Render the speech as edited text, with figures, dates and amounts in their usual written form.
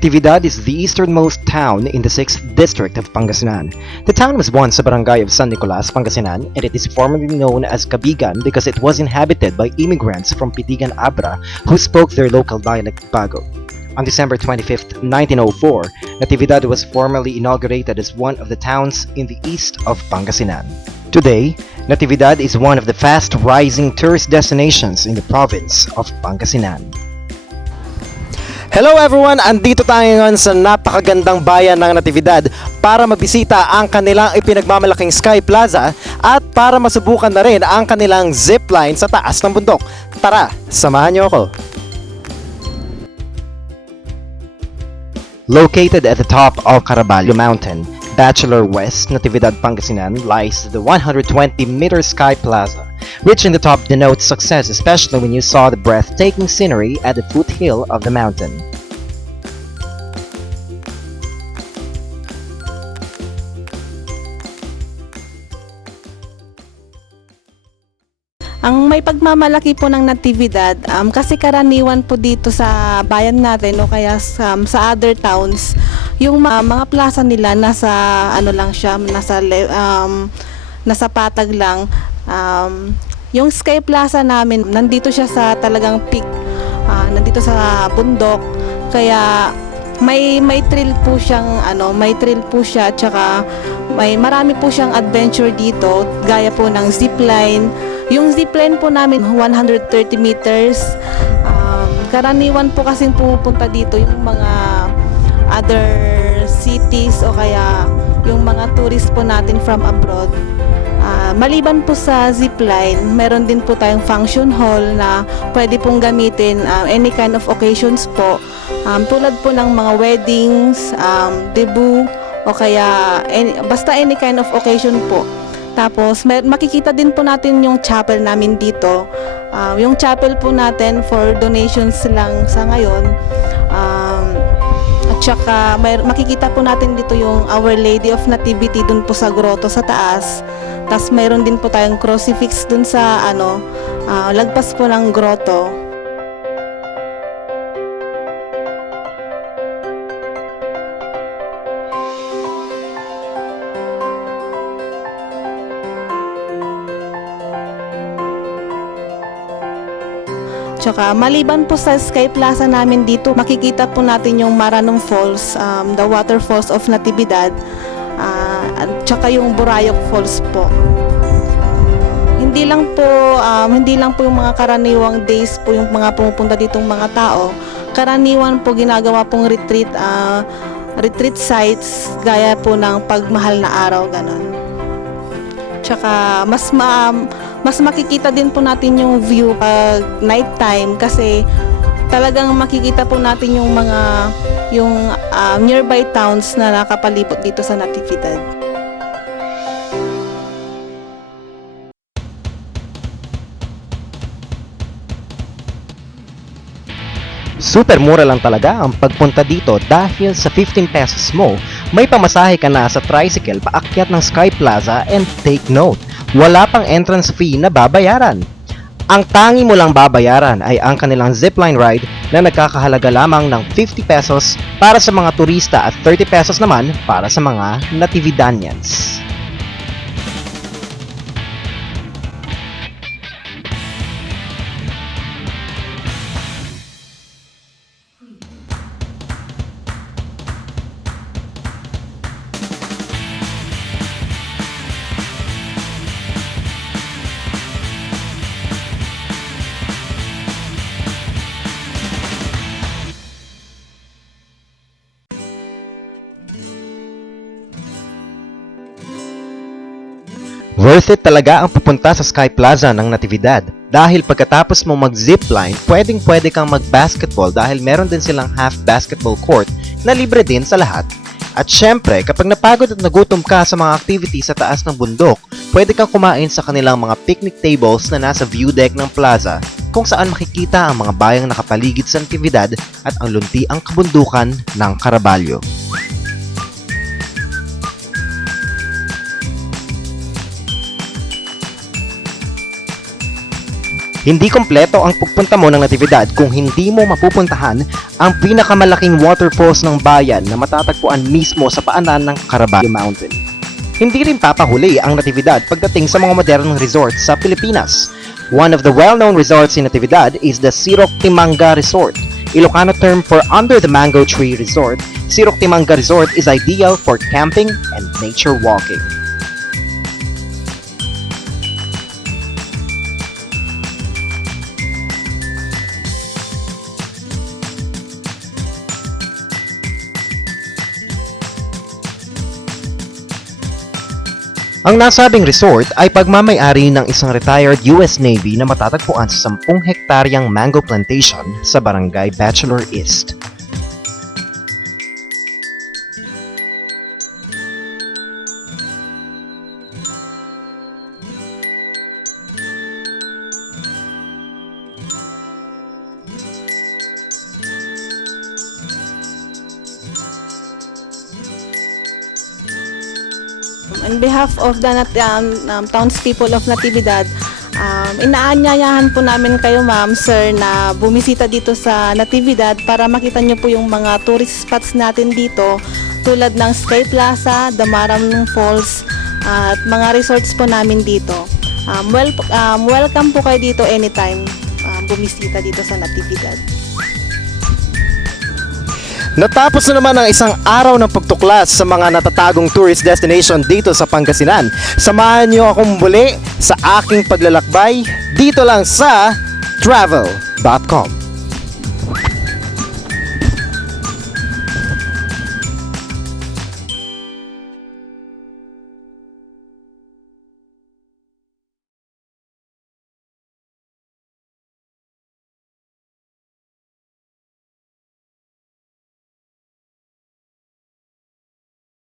Natividad is the easternmost town in the 6th district of Pangasinan. The town was once a barangay of San Nicolas, Pangasinan, and it is formerly known as Cabigan because it was inhabited by immigrants from Pitigan Abra who spoke their local dialect Bago. On December 25, 1904, Natividad was formally inaugurated as one of the towns in the east of Pangasinan. Today, Natividad is one of the fast-rising tourist destinations in the province of Pangasinan. Hello everyone! Andito tayo ngayon sa napakagandang bayan ng Natividad para mabisita ang kanilang ipinagmamalaking Sky Plaza at para masubukan na rin ang kanilang zipline sa taas ng bundok. Tara, samahan niyo ako! Located at the top of Caraballo Mountain, Bachelor West, Natividad, Pangasinan lies the 120-meter Sky Plaza. Reaching the top denotes success, especially when you saw the breathtaking scenery at the foothill of the mountain. Ang may pagmamalaki po ng Natividad, kasi karaniwan po dito sa bayan natin o kaya sa other towns, yung mga plaza nila nasa ano lang siya, nasa patag lang. Yung Sky Plaza namin, nandito siya sa talagang peak, nandito sa bundok, kaya may thrill po siyang may thrill po siya, at saka marami po siyang adventure dito, gaya po ng zipline. Yung zipline po namin 130 meters. Karaniwan po kasing pumupunta dito yung mga other cities o kaya yung mga tourists po natin from abroad. Maliban po sa zipline, meron din po tayong function hall na pwede pong gamitin any kind of occasions po. Tulad po ng mga weddings, debut, o kaya basta any kind of occasion po. Tapos makikita din po natin yung chapel namin dito. Yung chapel po natin for donations lang sa ngayon. At saka makikita po natin dito yung Our Lady of Nativity dun po sa grotto sa taas. Tapos mayroon din po tayong crucifix dun sa lagpas po ng grotto. Tsaka maliban po sa Sky Plaza namin dito, makikita po natin yung Maranong Falls, the waterfalls of Natividad, at tsaka yung Burayok Falls po. Hindi lang po yung mga karaniwang days po yung mga pumupunta ditong mga tao. Karaniwan po ginagawa pong retreat sites gaya po ng pagmahal na araw, ganon. Tsaka mas makikita din po natin yung view pag night time, kasi talagang makikita po natin yung mga nearby towns na nakapalibot dito sa Natividad. Super mura lang talaga ang pagpunta dito dahil sa 15 pesos mo, may pamasahe ka na sa tricycle paakyat ng Sky Plaza, and take note, wala pang entrance fee na babayaran. Ang tangi mo lang babayaran ay ang kanilang zipline ride na nagkakahalaga lamang ng 50 pesos para sa mga turista at 30 pesos naman para sa mga Natividanians. Worth it talaga ang pupunta sa Sky Plaza ng Natividad dahil pagkatapos mo mag-zipline, pwedeng-pwede kang mag-basketball dahil meron din silang half basketball court na libre din sa lahat. At syempre, kapag napagod at nagutom ka sa mga activities sa taas ng bundok, pwede kang kumain sa kanilang mga picnic tables na nasa view deck ng plaza, kung saan makikita ang mga bayang nakapaligid sa Natividad at ang luntiang kabundukan ng Caraballo. Hindi kompleto ang pagpunta mo ng Natividad kung hindi mo mapupuntahan ang pinakamalaking waterfalls ng bayan na matatagpuan mismo sa paanan ng Caraballo Mountain. Hindi rin papahuli ang Natividad pagdating sa mga modernong resorts sa Pilipinas. One of the well-known resorts in Natividad is the Sirok Timanga Resort. Ilocano term for Under the Mango Tree Resort, Sirok Timanga Resort is ideal for camping and nature walking. Ang nasabing resort ay pagmamay-ari ng isang retired US Navy na matatagpuan sa 10 hektaryang mango plantation sa Barangay Bachelor East. On behalf of the townspeople of Natividad, inaanyayahan po namin kayo ma'am, sir, na bumisita dito sa Natividad para makita nyo po yung mga tourist spots natin dito tulad ng Sky Plaza, Damaram Falls, at mga resorts po namin dito. Welcome po kayo dito anytime bumisita dito sa Natividad. Natapos na naman ang isang araw ng pagtuklas sa mga natatagong tourist destination dito sa Pangasinan. Samahan niyo akong muli sa aking paglalakbay dito lang sa travel.com.